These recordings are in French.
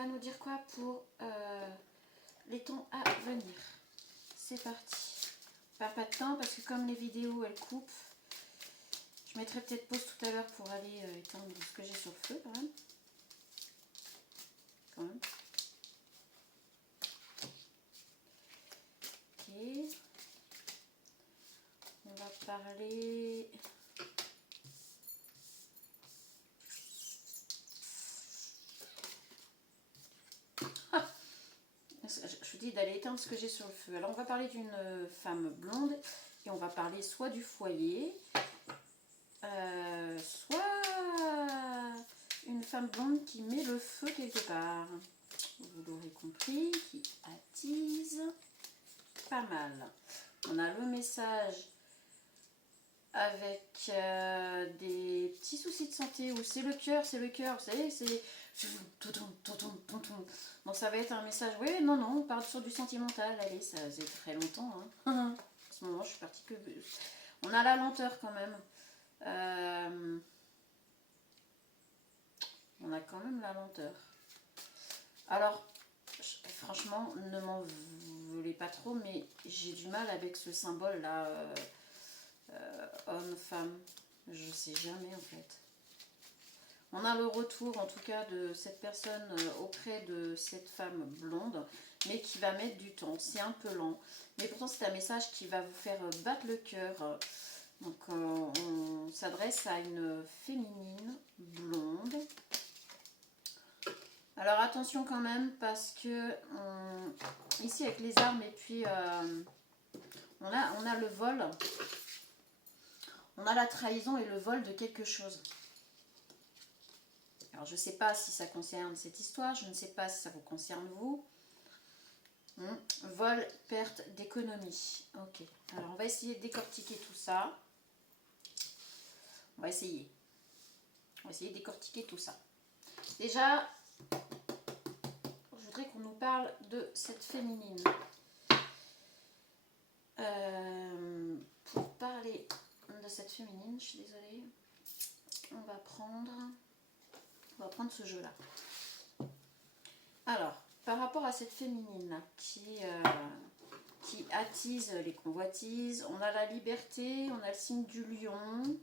va nous dire quoi pour les temps à venir. C'est parti. On perd pas de temps parce que comme les vidéos elles coupent, je mettrai peut-être pause tout à l'heure pour aller éteindre ce que j'ai sur le feu quand même. Ok. On va parler... Je vous dis d'aller éteindre ce que j'ai sur le feu. Alors on va parler d'une femme blonde et on va parler soit du foyer, soit une femme blonde qui met le feu quelque part. Vous l'aurez compris, qui attise pas mal. On a le message avec des petits soucis de santé où c'est le cœur, vous savez, c'est... Donc ça va être un message, oui, non, on part sur du sentimental, allez, ça faisait très longtemps. Hein. En ce moment, je suis partie que... On a la lenteur quand même. On a quand même la lenteur. Alors, franchement, ne m'en voulez pas trop, mais j'ai du mal avec ce symbole-là, homme-femme. Je sais jamais en fait. On a le retour en tout cas de cette personne auprès de cette femme blonde, mais qui va mettre du temps. C'est un peu lent, mais pourtant c'est un message qui va vous faire battre le cœur. Donc on s'adresse à une féminine blonde. Alors attention quand même parce que ici avec les armes et puis on a le vol, on a la trahison et le vol de quelque chose. Alors je ne sais pas si ça concerne cette histoire, je ne sais pas si ça vous concerne vous. Vol, perte d'économie. Ok, alors on va essayer de décortiquer tout ça. On va essayer de décortiquer tout ça. Déjà, je voudrais qu'on nous parle de cette féminine. Pour parler de cette féminine, je suis désolée, on va prendre ce jeu-là. Alors, par rapport à cette féminine qui attise les convoitises, on a la liberté, on a le signe du lion.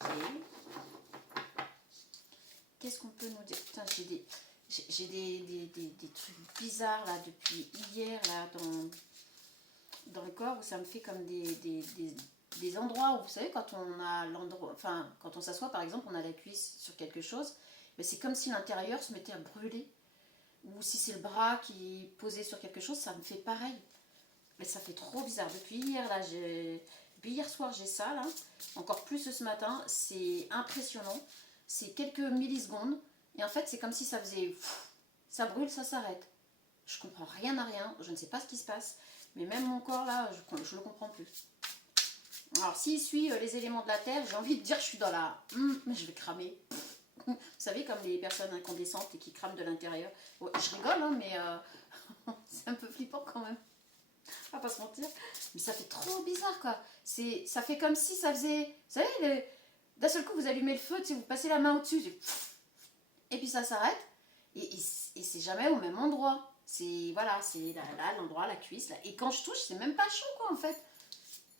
Okay. Qu'est-ce qu'on peut nous dire? Putain, j'ai des trucs bizarres là depuis hier là dans le corps où ça me fait comme des endroits où vous savez quand on a l'endroit, enfin quand on s'assoit par exemple, on a la cuisse sur quelque chose, mais c'est comme si l'intérieur se mettait à brûler. Ou si c'est le bras qui est posé sur quelque chose, ça me fait pareil. Mais ça fait trop bizarre. Depuis hier là, depuis hier soir j'ai ça là, encore plus ce matin, c'est impressionnant. C'est quelques millisecondes et en fait c'est comme si ça faisait, ça brûle, ça s'arrête. Je comprends rien à rien, je ne sais pas ce qui se passe, mais même mon corps là, je le comprends plus. Alors s'il suit les éléments de la terre, j'ai envie de dire je suis dans la, mais je vais cramer. Vous savez comme les personnes incandescentes et qui crament de l'intérieur. Ouais, je rigole hein, mais c'est un peu flippant quand même. On va pas se mentir, mais ça fait trop bizarre quoi. Ça fait comme si ça faisait, vous savez, d'un seul coup vous allumez le feu, vous passez la main au-dessus, et puis ça s'arrête, et c'est jamais au même endroit. C'est voilà, c'est là l'endroit, la cuisse là. Et quand je touche, c'est même pas chaud quoi en fait.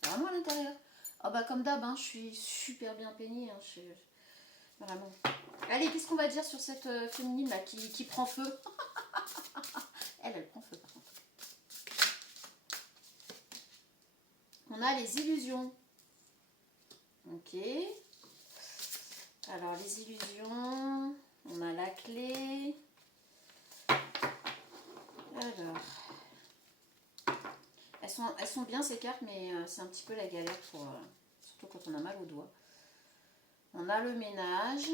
C'est vraiment à l'intérieur. Oh bah comme d'hab, hein, je suis super bien peignée. Hein, vraiment. Allez, qu'est-ce qu'on va dire sur cette féminine là qui prend feu? Elle prend feu par contre. On a les illusions. Ok. Alors les illusions, on a la clé. Alors, elles sont bien ces cartes, mais c'est un petit peu la galère pour, surtout quand on a mal aux doigts. On a le ménage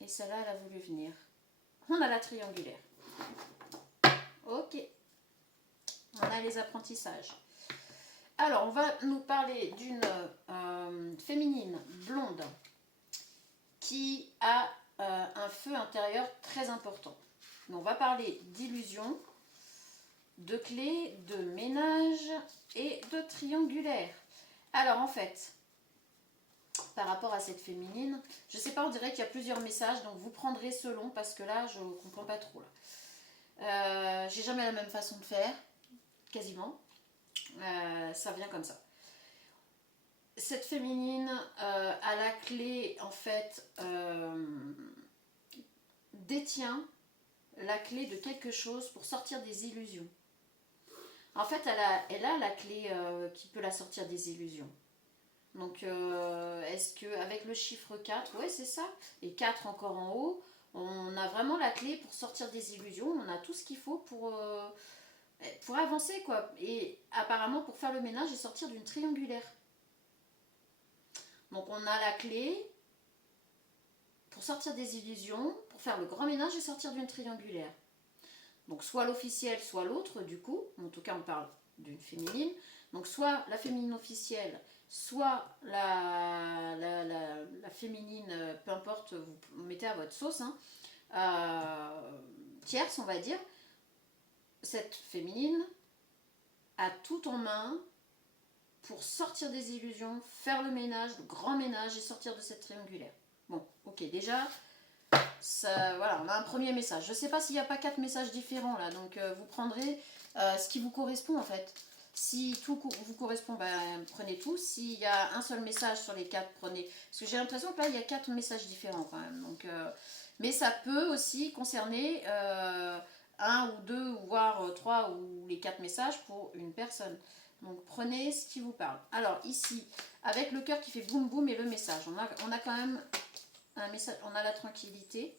et celle-là elle a voulu venir. On a la triangulaire. Ok. On a les apprentissages. Alors, on va nous parler d'une féminine blonde qui a un feu intérieur très important. Donc, on va parler d'illusion, de clé, de ménage et de triangulaire. Alors, en fait, par rapport à cette féminine. Je sais pas, on dirait qu'il y a plusieurs messages, donc vous prendrez selon, parce que là, je comprends pas trop. J'ai jamais la même façon de faire, quasiment. Ça vient comme ça. Cette féminine a la clé, en fait, détient la clé de quelque chose pour sortir des illusions. En fait, elle a la clé qui peut la sortir des illusions. Donc, est-ce qu'avec le chiffre 4, ouais, c'est ça, et 4 encore en haut, on a vraiment la clé pour sortir des illusions, on a tout ce qu'il faut pour avancer, quoi. Et apparemment, pour faire le ménage et sortir d'une triangulaire. Donc, on a la clé pour sortir des illusions, pour faire le grand ménage et sortir d'une triangulaire. Donc, soit l'officiel, soit l'autre, du coup. En tout cas, on parle d'une féminine. Donc, soit la féminine officielle, soit la féminine, peu importe, vous mettez à votre sauce, hein, tierce, on va dire. Cette féminine a tout en main pour sortir des illusions, faire le ménage, le grand ménage et sortir de cette triangulaire. Bon, ok, déjà, ça, voilà, on a un premier message. Je ne sais pas s'il n'y a pas 4 messages différents là, donc vous prendrez ce qui vous correspond en fait. Si tout vous correspond, ben, prenez tout. S'il y a un seul message sur les 4, prenez. Parce que j'ai l'impression que là, il y a 4 messages différents quand même. Donc, mais ça peut aussi concerner un ou deux, voire 3 ou les 4 messages pour une personne. Donc prenez ce qui vous parle. Alors ici, avec le cœur qui fait boum boum et le message, on a quand même un message, on a la tranquillité.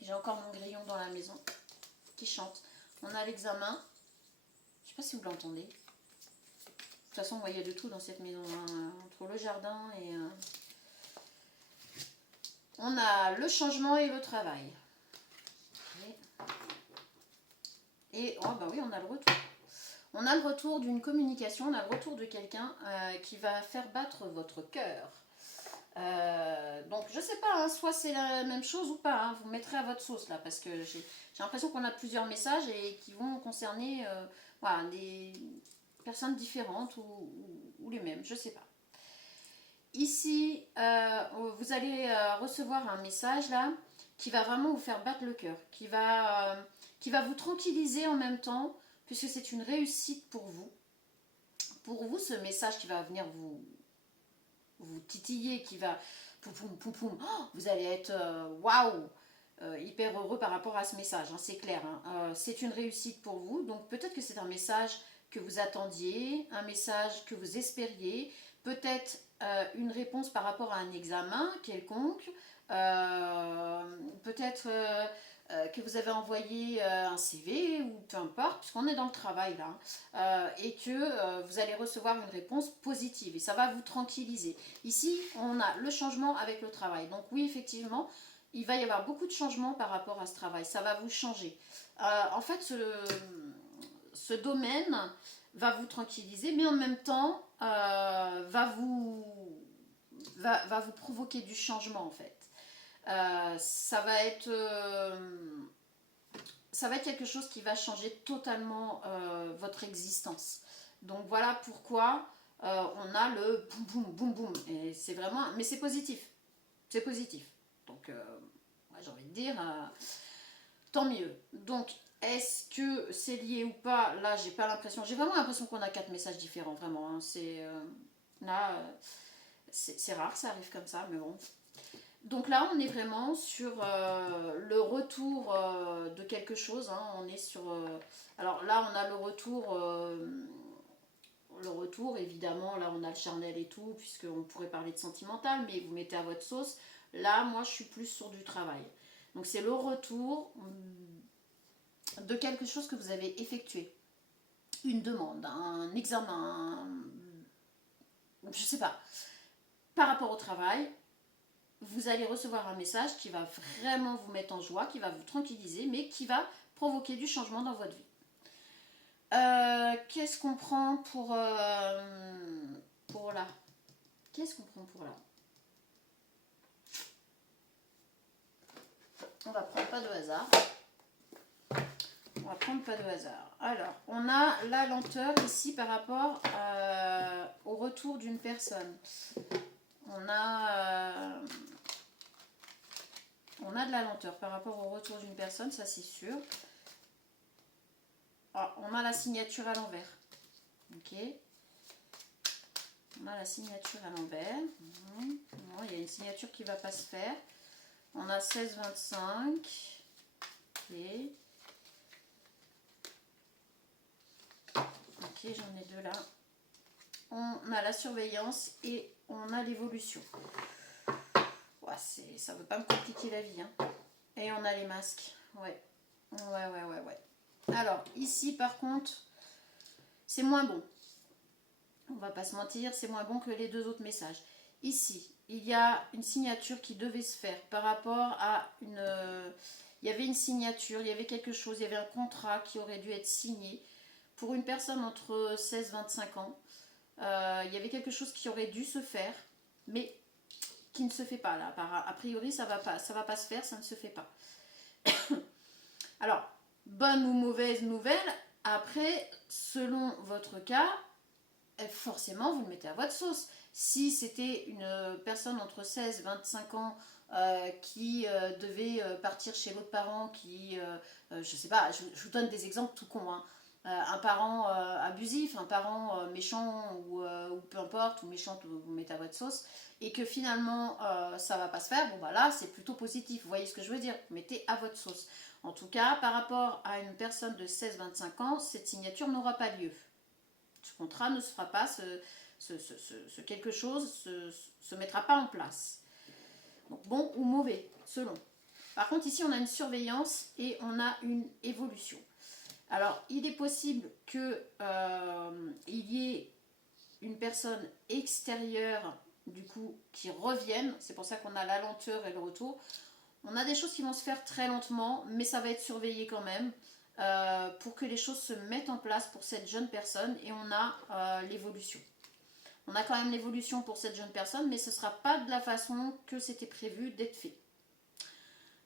J'ai encore mon grillon dans la maison qui chante. On a l'examen. Je ne sais pas si vous l'entendez. De toute façon, vous voyez de tout dans cette maison, hein, entre le jardin et... On a le changement et le travail. Et oh bah oui, on a le retour. On a le retour d'une communication, on a le retour de quelqu'un qui va faire battre votre cœur. Donc je sais pas, hein, soit c'est la même chose ou pas, hein, vous mettrez à votre sauce là, parce que j'ai l'impression qu'on a plusieurs messages et qui vont concerner voilà, des personnes différentes ou les mêmes, je sais pas. Ici, vous allez recevoir un message là qui va vraiment vous faire battre le cœur, qui va vous tranquilliser en même temps, puisque c'est une réussite pour vous. Pour vous, ce message qui va venir vous titiller, qui va poum poum poum poum, oh, vous allez être waouh, hyper heureux par rapport à ce message, hein, c'est clair. Hein. C'est une réussite pour vous, donc peut-être que c'est un message que vous attendiez, un message que vous espériez, peut-être une réponse par rapport à un examen quelconque, peut-être que vous avez envoyé un CV ou peu importe, puisqu'on est dans le travail là, et que vous allez recevoir une réponse positive et ça va vous tranquilliser. Ici, on a le changement avec le travail. Donc oui, effectivement, il va y avoir beaucoup de changements par rapport à ce travail. Ça va vous changer. En fait, ce domaine va vous tranquilliser, mais en même temps, va vous provoquer du changement en fait. Ça va être quelque chose qui va changer totalement votre existence. Donc voilà pourquoi on a le boum boum boum boum. Et c'est vraiment, mais c'est positif. C'est positif. Donc j'ai envie de dire, tant mieux. Donc est-ce que c'est lié ou pas? Là, j'ai pas l'impression. J'ai vraiment l'impression qu'on a 4 messages différents, vraiment. Hein. C'est là, c'est rare, ça arrive comme ça, mais bon. Donc là, on est vraiment sur le retour de quelque chose. Hein. On est sur. Alors là, on a le retour, évidemment. Là, on a le charnel et tout, puisqu'on pourrait parler de sentimental, mais vous mettez à votre sauce. Là, moi, je suis plus sur du travail. Donc c'est le retour de quelque chose que vous avez effectué. Une demande, un examen, je sais pas. Par rapport au travail, vous allez recevoir un message qui va vraiment vous mettre en joie, qui va vous tranquilliser, mais qui va provoquer du changement dans votre vie. Qu'est-ce qu'on prend pour là? Qu'est-ce qu'on prend pour là? On va prendre pas de hasard. On va prendre pas de hasard. Alors, on a la lenteur ici par rapport au retour d'une personne. On a de la lenteur par rapport au retour d'une personne, ça c'est sûr. Ah, on a la signature à l'envers. Ok. On a la signature à l'envers. Non, il y a une signature qui ne va pas se faire. On a 16-25. Ok. Ok, j'en ai deux là. On a la surveillance et on a l'évolution. Ouais, ça ne veut pas me compliquer la vie. Hein. Et on a les masques. Ouais. Ouais. Alors, ici, par contre, c'est moins bon. On va pas se mentir, c'est moins bon que les deux autres messages. Ici, il y a une signature qui devait se faire par rapport à une... il y avait une signature, il y avait quelque chose, il y avait un contrat qui aurait dû être signé pour une personne entre 16 et 25 ans. Il y avait quelque chose qui aurait dû se faire, mais qui ne se fait pas là. A priori, ça va pas se faire, ça ne se fait pas. Alors, bonne ou mauvaise nouvelle, après, selon votre cas, forcément, vous le mettez à votre sauce. Si c'était une personne entre 16 et 25 ans qui devait partir chez l'autre parent, qui, je sais pas, je vous donne des exemples tout con, hein. Un parent abusif, un parent méchant ou peu importe, ou méchante, vous mettez à votre sauce, et que finalement ça va pas se faire, bon bah là c'est plutôt positif, vous voyez ce que je veux dire, vous mettez à votre sauce. En tout cas, par rapport à une personne de 16-25 ans, cette signature n'aura pas lieu. Ce contrat ne se fera pas, ce quelque chose se mettra pas en place. Donc bon ou mauvais, selon. Par contre, ici, on a une surveillance et on a une évolution. Alors, il est possible qu'il y ait une personne extérieure, du coup, qui revienne. C'est pour ça qu'on a la lenteur et le retour. On a des choses qui vont se faire très lentement, mais ça va être surveillé quand même. Pour que les choses se mettent en place pour cette jeune personne, et on a l'évolution. On a quand même l'évolution pour cette jeune personne, mais ce ne sera pas de la façon que c'était prévu d'être fait.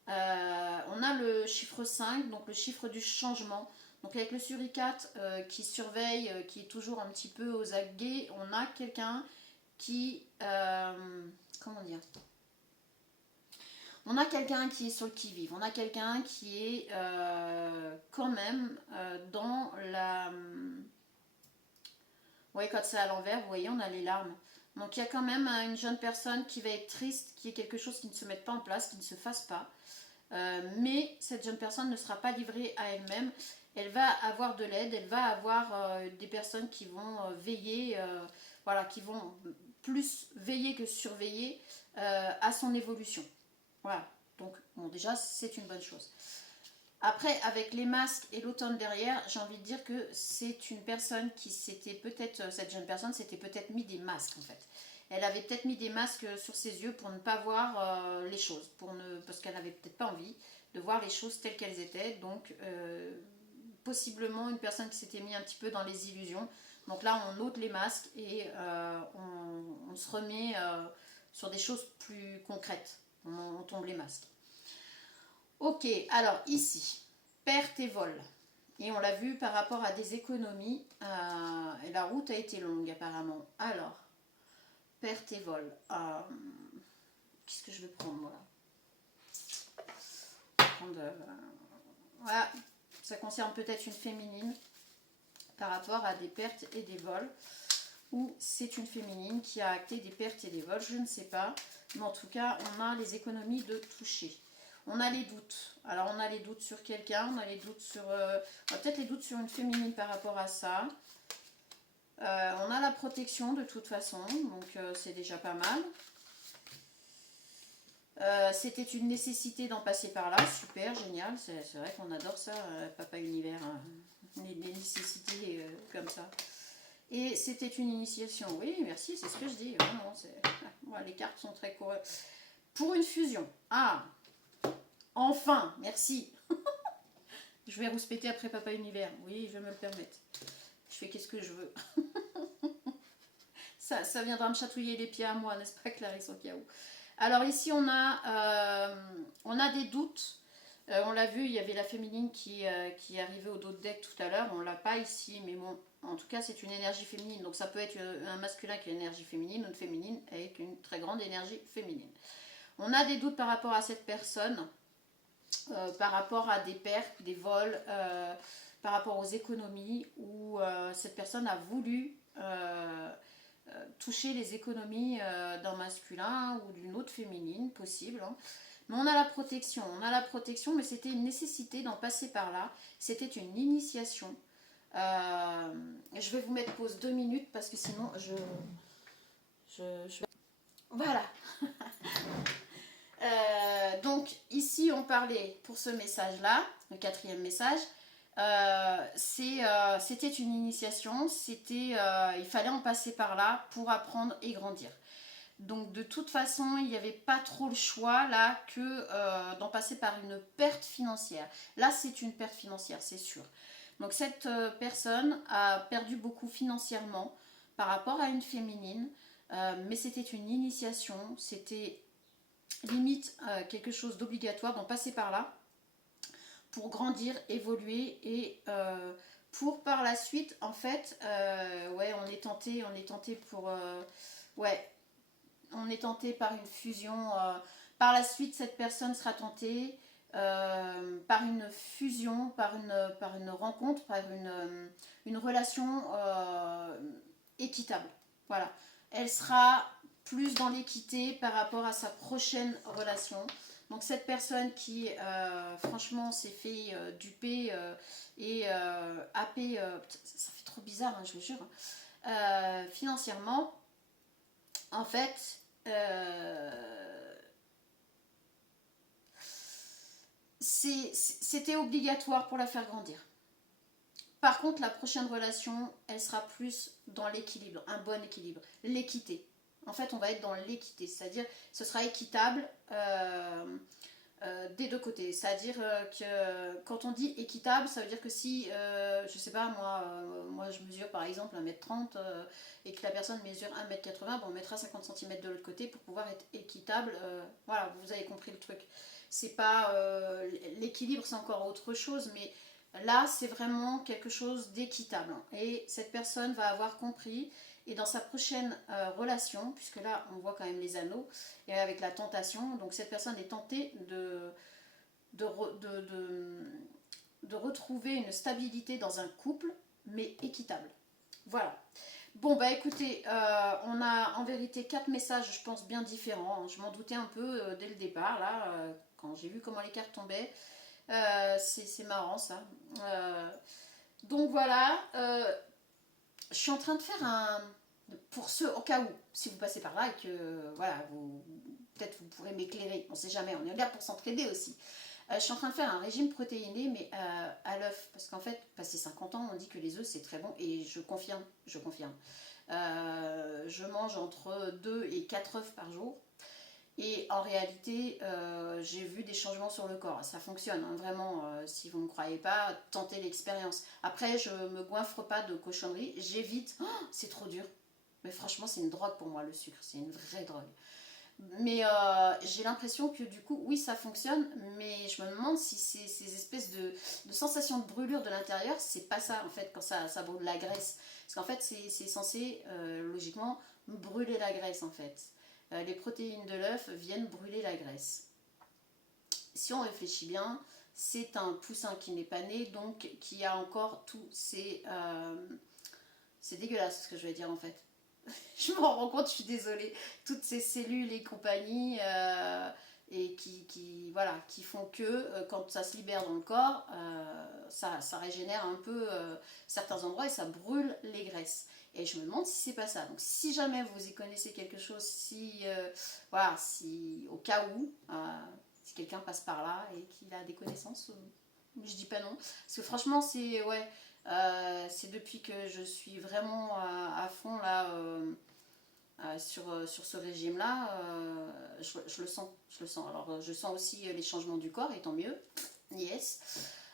On a le chiffre 5, donc le chiffre du changement. Donc avec le suricate qui surveille, qui est toujours un petit peu aux aguets, on a quelqu'un qui... comment dire ? On a quelqu'un qui est sur le qui-vive, on a quelqu'un qui est quand même dans la... Vous voyez, quand c'est à l'envers, vous voyez, on a les larmes. Donc il y a quand même une jeune personne qui va être triste, qui est quelque chose qui ne se mette pas en place, qui ne se fasse pas. Mais cette jeune personne ne sera pas livrée à elle-même. Elle va avoir de l'aide, elle va avoir des personnes qui vont veiller, voilà, qui vont plus veiller que surveiller à son évolution. Voilà, donc bon, déjà c'est une bonne chose. Après, avec les masques et l'automne derrière, j'ai envie de dire que c'est une personne qui s'était peut-être, cette jeune personne s'était peut-être mis des masques en fait. Elle avait peut-être mis des masques sur ses yeux pour ne pas voir les choses, parce qu'elle n'avait peut-être pas envie de voir les choses telles qu'elles étaient. Donc, possiblement une personne qui s'était mis un petit peu dans les illusions. Donc là, on ôte les masques et on se remet sur des choses plus concrètes. On tombe les masques. Ok, alors ici, perte et vol. Et on l'a vu par rapport à des économies. Et la route a été longue apparemment. Alors, perte et vol. Qu'est-ce que je vais prendre moi là? Voilà, ça concerne peut-être une féminine par rapport à des pertes et des vols. Ou c'est une féminine qui a acté des pertes et des vols, je ne sais pas. Mais en tout cas, on a les économies de toucher. On a les doutes. Alors, on a les doutes sur quelqu'un, on a les doutes sur... peut-être les doutes sur une féminine par rapport à ça. On a la protection de toute façon, donc c'est déjà pas mal. C'était une nécessité d'en passer par là, super, génial. C'est vrai qu'on adore ça, Papa Univers, hein. Les nécessités comme ça. Et c'était une initiation. Oui, merci, c'est ce que je dis. Vraiment, ouais, les cartes sont très correctes. Pour une fusion. Ah, enfin, merci. Je vais rouspéter après Papa Univers. Oui, je vais me le permettre. Je fais qu'est-ce que je veux. ça viendra me chatouiller les pieds à moi, n'est-ce pas, Clarisse au cas où. Alors ici, on a des doutes On l'a vu, il y avait la féminine qui est arrivée au dos de deck tout à l'heure. On l'a pas ici, mais bon, en tout cas, c'est une énergie féminine. Donc ça peut être un masculin qui a une énergie féminine, une féminine avec une très grande énergie féminine. On a des doutes par rapport à cette personne, par rapport à des pertes, des vols, par rapport aux économies, où cette personne a voulu toucher les économies d'un masculin ou d'une autre féminine possible. Hein. Mais on a la protection, mais c'était une nécessité d'en passer par là. C'était une initiation. Je vais vous mettre pause 2 minutes parce que sinon je... Voilà. Donc ici on parlait pour ce message-là, le 4e message. C'était une initiation, il fallait en passer par là pour apprendre et grandir. Donc de toute façon, il n'y avait pas trop le choix là que d'en passer par une perte financière. Là, c'est une perte financière, c'est sûr. Donc cette personne a perdu beaucoup financièrement par rapport à une féminine, mais c'était une initiation, c'était limite quelque chose d'obligatoire d'en passer par là pour grandir, évoluer et pour par la suite, en fait, ouais, on est tenté pour... ouais, on est tenté par une fusion. Par la suite, cette personne sera tentée par une fusion, par une rencontre, par une relation équitable. Voilà. Elle sera plus dans l'équité par rapport à sa prochaine relation. Donc cette personne qui, franchement, s'est fait duper et happer, ça fait trop bizarre, hein, je vous jure, financièrement, en fait, c'était obligatoire pour la faire grandir. Par contre, la prochaine relation, elle sera plus dans l'équilibre, un bon équilibre, l'équité. En fait, on va être dans l'équité, c'est-à-dire ce sera équitable des deux côtés. C'est-à-dire que quand on dit équitable, ça veut dire que si, je sais pas, moi je mesure par exemple 1m30 et que la personne mesure 1m80, bon, on mettra 50 cm de l'autre côté pour pouvoir être équitable. Voilà, vous avez compris le truc. C'est pas l'équilibre, c'est encore autre chose, mais là c'est vraiment quelque chose d'équitable. Et cette personne va avoir compris. Et dans sa prochaine relation, puisque là on voit quand même les anneaux, et avec la tentation, donc cette personne est tentée de retrouver une stabilité dans un couple, mais équitable. Voilà. Bon bah écoutez, on a en vérité 4 messages, je pense, bien différents. Hein. Je m'en doutais un peu dès le départ, là, quand j'ai vu comment les cartes tombaient. C'est marrant ça. Donc voilà, je suis en train de faire un... Pour ceux, au cas où, si vous passez par là et que, voilà, peut-être vous pourrez m'éclairer, on sait jamais, on est là pour s'entraider aussi. Je suis en train de faire un régime protéiné, mais à l'œuf, parce qu'en fait, passé 50 ans, on dit que les œufs, c'est très bon, et je confirme, je confirme. Je mange entre 2 et 4 œufs par jour, et en réalité, j'ai vu des changements sur le corps. Ça fonctionne, hein, vraiment. Si vous ne me croyez pas, tentez l'expérience. Après, je ne me goinfre pas de cochonneries. J'évite. Oh, c'est trop dur. Mais franchement, c'est une drogue pour moi, le sucre. C'est une vraie drogue. Mais j'ai l'impression que du coup, oui, ça fonctionne. Mais je me demande si ces espèces de sensations de brûlure de l'intérieur, c'est pas ça, en fait, quand ça brûle la graisse. Parce qu'en fait, c'est censé, logiquement, brûler la graisse, en fait. Les protéines de l'œuf viennent brûler la graisse. Si on réfléchit bien, c'est un poussin qui n'est pas né, donc qui a encore tous ces... c'est dégueulasse ce que je vais dire en fait. Je m'en rends compte, je suis désolée. Toutes ces cellules et compagnie et voilà, qui font que quand ça se libère dans le corps, ça régénère un peu certains endroits et ça brûle les graisses. Et je me demande si c'est pas ça. Donc si jamais vous y connaissez quelque chose, voilà, si au cas où, si quelqu'un passe par là et qu'il a des connaissances, je dis pas non. Parce que franchement, c'est depuis que je suis vraiment à fond là sur ce régime là, je le sens, je le sens. Alors je sens aussi les changements du corps, et tant mieux, yes.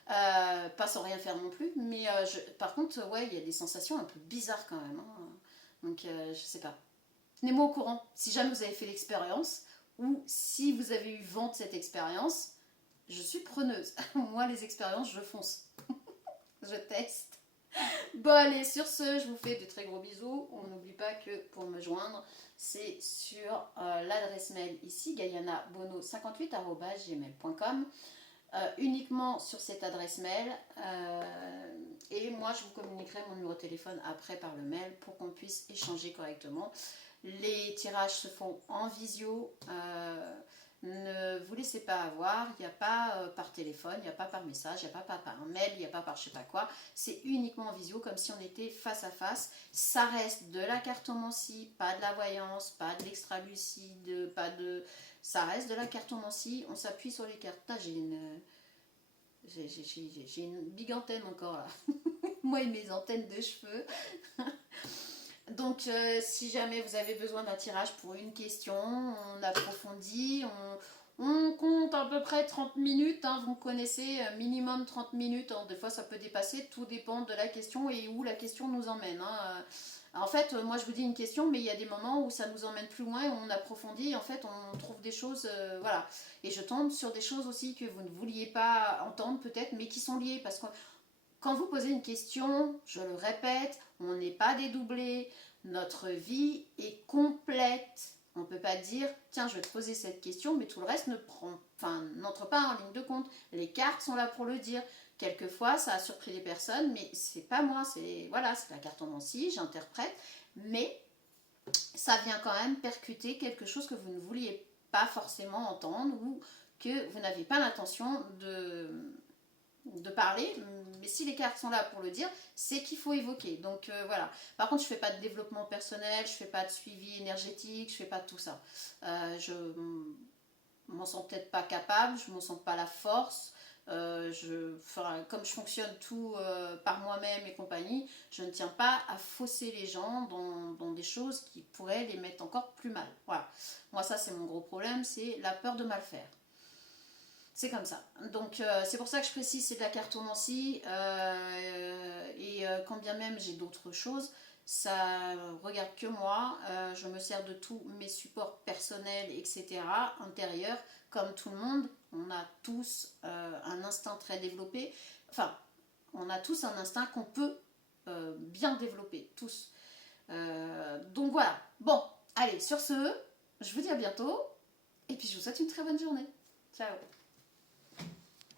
Pas sans rien faire non plus, mais par contre, ouais, il y a des sensations un peu bizarres quand même. Hein. Donc, je sais pas. Tenez-moi au courant si jamais vous avez fait l'expérience ou si vous avez eu vent de cette expérience. je suis preneuse. Moi, les expériences, je fonce. Je teste. Bon, allez, sur ce, je vous fais de très gros bisous. On n'oublie pas que pour me joindre, c'est sur l'adresse mail ici, gayanabono58@gmail.com. Uniquement sur cette adresse mail. Et moi, je vous communiquerai mon numéro de téléphone après par le mail pour qu'on puisse échanger correctement. Les tirages se font en visio. Ne vous laissez pas avoir, il n'y a pas par téléphone, il n'y a pas par message, il n'y a pas par mail, il n'y a pas par je sais pas quoi. C'est uniquement en visio, comme si on était face à face. Ça reste de la cartomancie, pas de la voyance, pas de l'extra-lucide, pas de... Ça reste de la cartomancie, on s'appuie sur les cartes. Là, j'ai une big antenne encore là. Moi et mes antennes de cheveux. Donc, si jamais vous avez besoin d'un tirage pour une question, on approfondit, on compte à peu près 30 minutes. Hein, vous connaissez, minimum 30 minutes. Hein, des fois, ça peut dépasser. Tout dépend de la question et où la question nous emmène. Hein. En fait, moi, je vous dis une question, mais il y a des moments où ça nous emmène plus loin, où on approfondit. En fait, on trouve des choses, voilà. Et je tombe sur des choses aussi que vous ne vouliez pas entendre peut-être, mais qui sont liées. Parce que quand vous posez une question, je le répète, on n'est pas dédoublé, notre vie est complète. On ne peut pas dire, tiens, je vais te poser cette question, mais tout le reste n'entre pas en ligne de compte. Les cartes sont là pour le dire. Quelquefois, ça a surpris les personnes, mais c'est pas moi, c'est voilà, c'est la cartomancie, j'interprète, mais ça vient quand même percuter quelque chose que vous ne vouliez pas forcément entendre ou que vous n'avez pas l'intention de parler, mais si les cartes sont là pour le dire, c'est qu'il faut évoquer. Donc voilà. Par contre, je fais pas de développement personnel, je fais pas de suivi énergétique, je fais pas de tout ça. Je m'en sens peut-être pas capable, je m'en sens pas la force. Comme je fonctionne tout par moi-même et compagnie, je ne tiens pas à fausser les gens dans des choses qui pourraient les mettre encore plus mal. Voilà. Moi, ça, c'est mon gros problème, c'est la peur de mal faire. C'est comme ça. Donc c'est pour ça que je précise, c'est de la cartomancie. Quand bien même j'ai d'autres choses, ça regarde que moi. Je me sers de tous mes supports personnels, etc. intérieurs, comme tout le monde. On a tous un instinct très développé. Enfin, on a tous un instinct qu'on peut bien développer, tous. Donc voilà. Bon, allez, sur ce, je vous dis à bientôt. Et puis je vous souhaite une très bonne journée. Ciao.